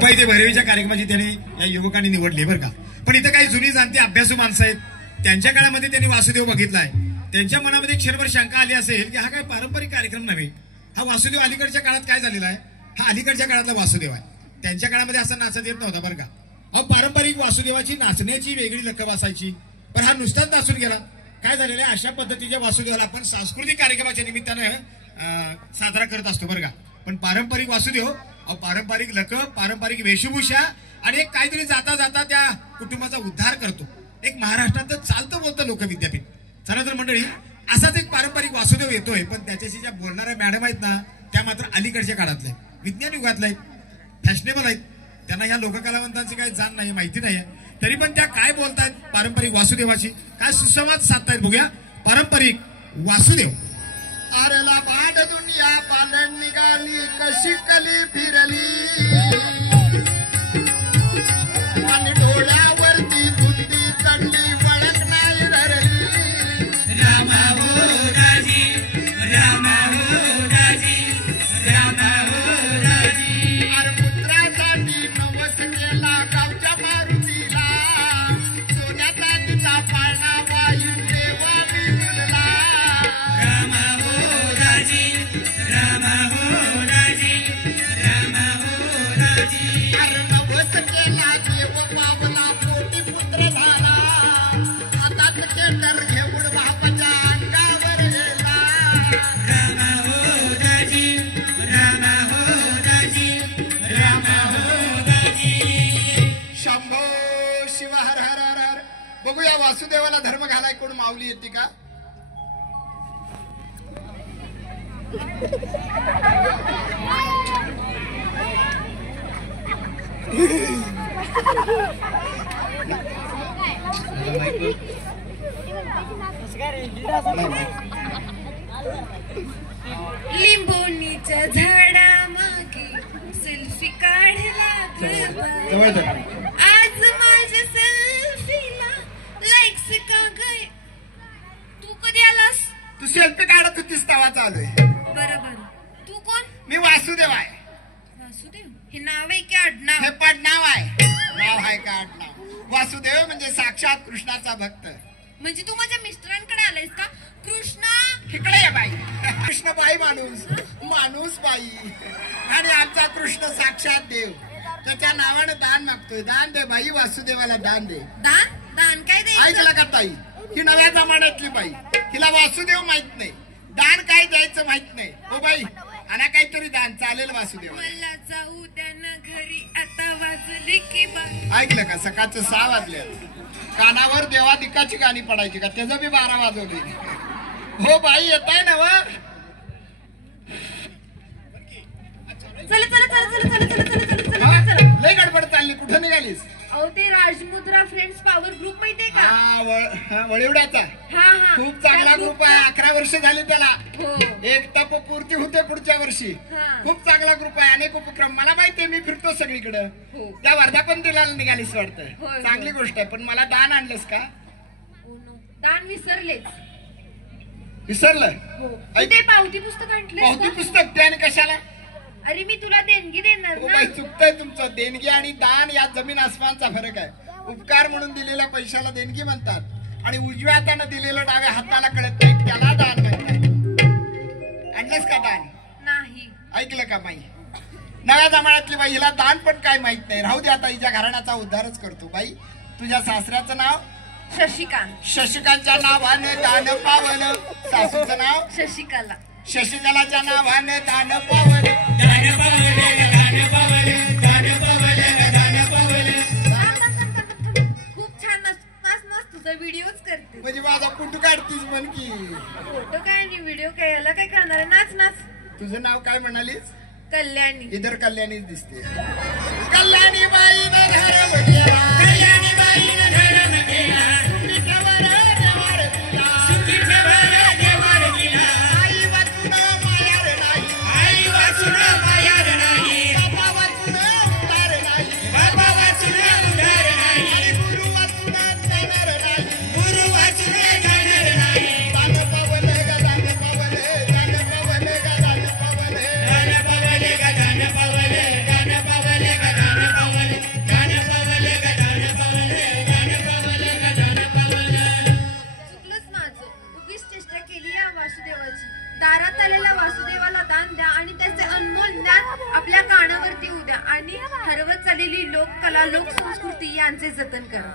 रुपाई ते भैरवीच्या कार्यक्रमाची त्यांनी या युवकांनी निवडली बरं का. पण इथं काही जुनी जाणती अभ्यासू माणसं आहेत, त्यांच्या काळामध्ये त्यांनी वासुदेव बघितलाय. त्यांच्या मनामध्ये क्षणभर शंका आली असेल की हा काय पारंपरिक कार्यक्रम नव्हे, हा वासुदेव अलीकडच्या काळात काय झालेला आहे, हा अलीकडच्या काळातला वासुदेव आहे. त्यांच्या काळामध्ये असं नाचत येत नव्हता बरं का. अहो पारंपरिक वासुदेवाची नाचण्याची वेगळी लकब असायची, पण हा नुसताच नाचून गेला. काय झालेलं आहे, अशा पद्धतीच्या वासुदेवाला आपण सांस्कृतिक कार्यक्रमाच्या निमित्तानं साजरा करत असतो बरं का. पण पारंपरिक वासुदेव, पारंपरिक लकब, पारंपरिक वेशभूषा आणि एक काहीतरी जाता जाता त्या कुटुंबाचा उद्धार करतो. एक महाराष्ट्रात चालतं बोलतं लोकविद्यापीठ. चला तर मंडळी, असाच एक पारंपरिक वासुदेव येतोय, पण त्याच्याशी ज्या बोलणाऱ्या मॅडम आहेत ना, त्या मात्र अलीकडच्या काळातल्या विज्ञान युगातल्या आहेत, फॅशनेबल आहेत. त्यांना या लोककलावंतांची काही जाण नाही, माहिती नाही, तरी पण त्या काय बोलतायत पारंपरिक वासुदेवाची, काय सुसंवाद साधतायत बघूया. पारंपरिक वासुदेव. अरेला भाड दुनिया पालन निघाली, कशी कली फिरली आणि डोळ्यावरती धुंदी चढली, वळख नाही धरली. रामा हो राजी, रामा हो राजी, रामा हो राजी. अरे पुत्रासाठी नवस केला गावच्या मारुतीला, सोन्याचा तिचा पाळणा वायू देवा विठुरला. रामा हो राजी, रामा हो राजी, रामा हो राजी. अरे नवस केला देव पावला, कोटी पुत्र झाला, हातात केंदर घेऊन बापाच्या अंगावर गेला. रामा हो राजी, रामा हो राजी, रामा हो राजी. शंभो शिव हर हर हर हर. बघूया वासुदेवाला धर्म घालाय कोण माऊली येते का. लिंबोणीच्या झाडा मागे सेल्फी काढला गं. आज माझ्या सेल्फीला लाईक्स का गए. तू कधी आलास. तू सेल्फी काढत होतीस तवा चालू आहे. बरोबर. तू कोण. मी वासुदेव आहे. वासुदेव हे नाव आहे की आडनाव. हे पडनाव आहे. नाव आहे का आडनाव. वासुदेव म्हणजे साक्षात कृष्णाचा भक्त. म्हणजे तू माझ्या मिस्टरांकडे आलायस का. कृष्णा इकडे ये बाई. कृष्ण बाई माणूस, माणूस बाई, आणि आमचा कृष्ण साक्षात देव. त्याच्या नावाने दान मागतोय. दान दे बाई, वासुदेवाला दान दे. दान. दान काय दे. ऐकलं का ताई, ही नव्या जमान्यातली बाई, हिला वासुदेव माहित नाही, दान काय द्यायचं माहित नाही. हो बाई, आणा काहीतरी दान चालेल वासुदेव. मला जाऊ द्या ना घरी, आता वाजली की बा. ऐकलं का, सकाळचं 6 वाजले. कानावर देवादिकाची गाणी पडायची का, त्याचं बी 12 वाजवली. हो बाई, येत आहे ना. चला चला चला चला चला चला चला चला चला. लय गडबड चालली. कुठं निघालीस. अहो ते राजमुद्रा फ्रेंड्स पॉवर ग्रुप माहितीये का. वळिवड्याचा हा हा. खूप चांगला ग्रुप आहे. 11 वर्ष झाली त्याला. हो. एक टप पूर्ती होते पुढच्या वर्षी. खूप चांगला ग्रुप आहे. अनेक उपक्रम मला माहितीये, मी फिरतो सगळीकडे. त्या वर्धापन दिनाला निघालीस वाटतं. चांगली गोष्ट आहे. पण मला दान आणलंस का. दान विसरलेच. विसरलं. ते पावती पुस्तक आणलं. पावती पुस्तक ते आणि कशाला. अरे मी तुला देणगी देणार हो ना. बाई, चुकतंय तुमचं. देणगी आणि दान यात जमीन आसमानचा फरक आहे. उपकार म्हणून दिलेल्या पैशाला देणगी म्हणतात, आणि उजव्या हाताने दिलेलं डाव्या हाताला कळत नाही, त्याला दान म्हणतात. आणलंस का दान. नाही. ऐकलं का बाई, नव्या जमान्यातली बाई, हिला दान पण काय माहित नाही. राहू दे, आता हिच्या घराण्याचा उद्धारच करतो. बाई, तुझ्या सासऱ्याचं नाव. शशिकांत. शशिकांतच्या नावानं दान पावन. सासूचं नाव. शशिकला. शशिकलाच्या नावानं दान पावन. दान पावले, दान पावले, दान पावले, दान पावले. खूप छान नाच तुझा व्हिडिओच करते. म्हणजे माझा फोटो काढतीस म्हण की. फोटो काय आणि व्हिडिओ काय, याला काय करणार. नाच नाच. तुझं नाव काय म्हणालीस. कल्याणी. इधर कल्याणीच दिसते. कल्याणी बाई धर्म केला. कल्याणी बाईनं धर्म केला. सुखी ठेवा रे देवार तुला. सुखी ठेवा रे देवार तुला. आई वाचून मायार नाही. आई वाचून मायार नाही. बाबा वाचून उद्धार नाही. बाबा वाचून उद्धार नाही. आणि गुरु वाचून जाणार नाही. गुरु वाचून जाणार नाही. दान पावले ग दान पावले. दान पावले ग दान पावले. दान पावले ग दान पावले. दान पावले ग दान पावले. लोककला लोकसंस्कृती यांचे जतन करा.